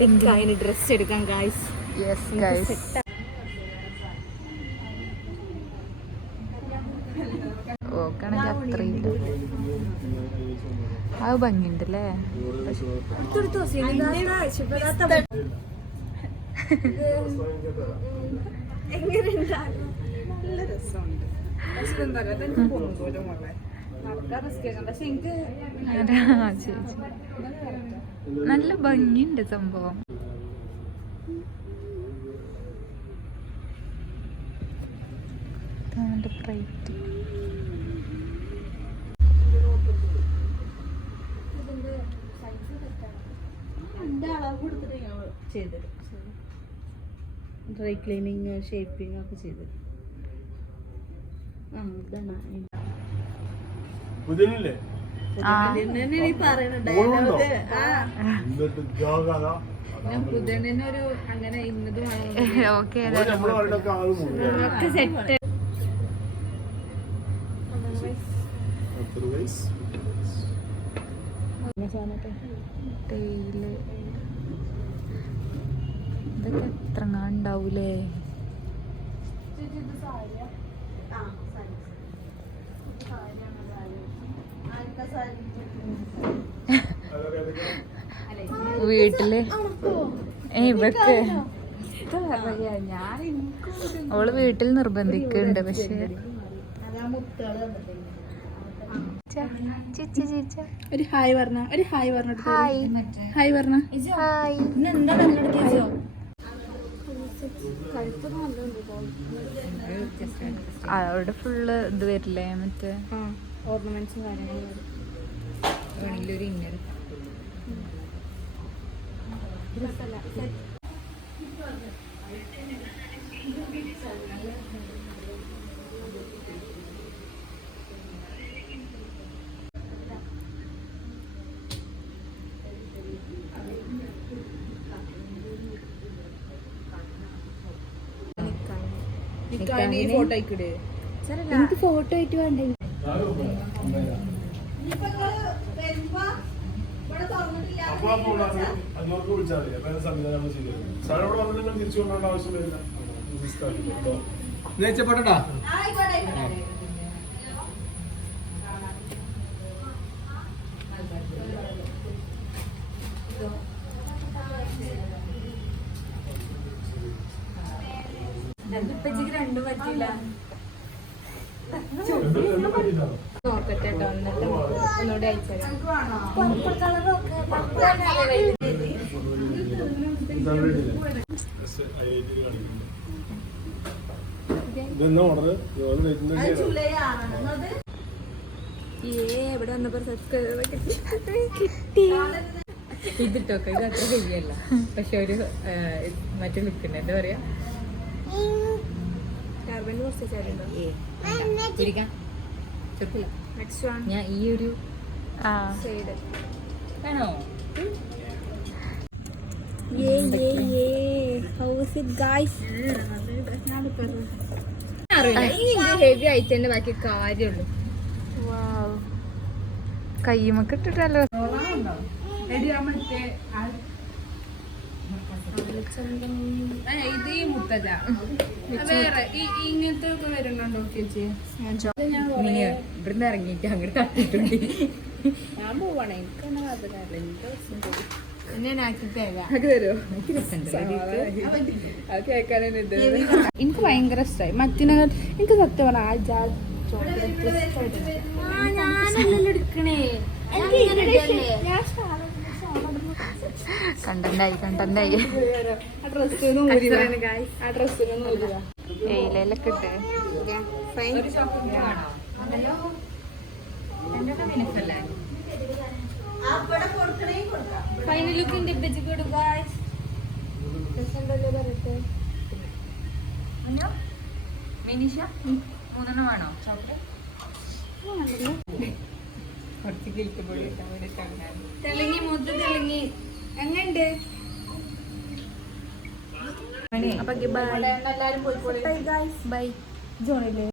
അതിന് ഡ്രസ് എടുക്കാം guys. Yes guys. ഓക്കാണെങ്കിൽ അത്രയില്ല. അത് ഭംഗിയുണ്ടല്ലേ. നല്ല ഭംഗിയുണ്ട് സംഭവം. റേറ്റ് ഡ്രൈ ക്ലീനിങ് ഷേപ്പിംഗ് ഒക്കെ ചെയ്ത്. പുതിയൊരു അങ്ങനെ ഇന്നത് ഓക്കെ. സെറ്റ് തേയില് ഇതൊക്കെ എത്ര ഉണ്ടാവൂലേ? വീട്ടില് ഇവക്ക് ഓള് വീട്ടിൽ നിർബന്ധിക്കുന്നുണ്ട്. പക്ഷെ ഒരു ഹായ് പറഞ്ഞ ഹായ് പറഞ്ഞ അവിടെ ഫുള്ള് ഇത് വരില്ലേ മറ്റേ ഓർണമെന്റ്സും കാര്യങ്ങളും. ഒരു ഇന്നർ ഫോട്ടോ ആയിക്കൂടെ? എനിക്ക് ഫോട്ടോ ആയിട്ട് വേണ്ടേ? രണ്ടും പറ്റില്ല. നോക്കട്ടെ എന്നിട്ട് ഒന്നുകൂടെ അയച്ചുതരാം. ഇവിടെ വന്നപ്പോ സബ്സ്ക്രൈബർ കിട്ടി. ഇതിട്ടോക്കെ ഇത് അത്ര ശരിയല്ല. പക്ഷെ ഒരു മറ്റേ ലുക്കുണ്ട്. എന്താ പറയാ, ഞാൻ ഈ ഒരു ആണോ ഹെവി ആയിട്ട് തന്നെ ബാക്കി കാര്യമുള്ളൂ. കയ്യുമൊക്കെ ഇട്ടിട്ടല്ലോ. ഇത് ഈ മുട്ടല്ല, വേറെ ഇങ്ങനത്തെ ഒക്കെ വരുന്നുണ്ടോ ചേച്ചി? ഇവിടുന്ന് ഇറങ്ങിയിട്ട് അങ്ങോട്ട് തട്ടിട്ടുണ്ട്. ഞാൻ പോവാണ്. എനിക്കാണ് അത് എനിക്ക് ഭയങ്കര ഇഷ്ടമായി. മറ്റിനക എനിക്ക് സത്യം പറഞ്ഞാൽ കണ്ടന്റായി ഏയിലൊക്കെ ഇട്ട് ഫൈനൽ ലുക്കിന്റെ ബെജിക്കോട് ഗായ്സ്. മിനിഷ 3 വേണോ? തെളിങ്ങി മൊത്തം തെളിങ്ങി എങ്ങണ്ട്? അപ്പൊ ബൈ. എല്ലാരും പോയി ബൈ. ജോണില്ലേ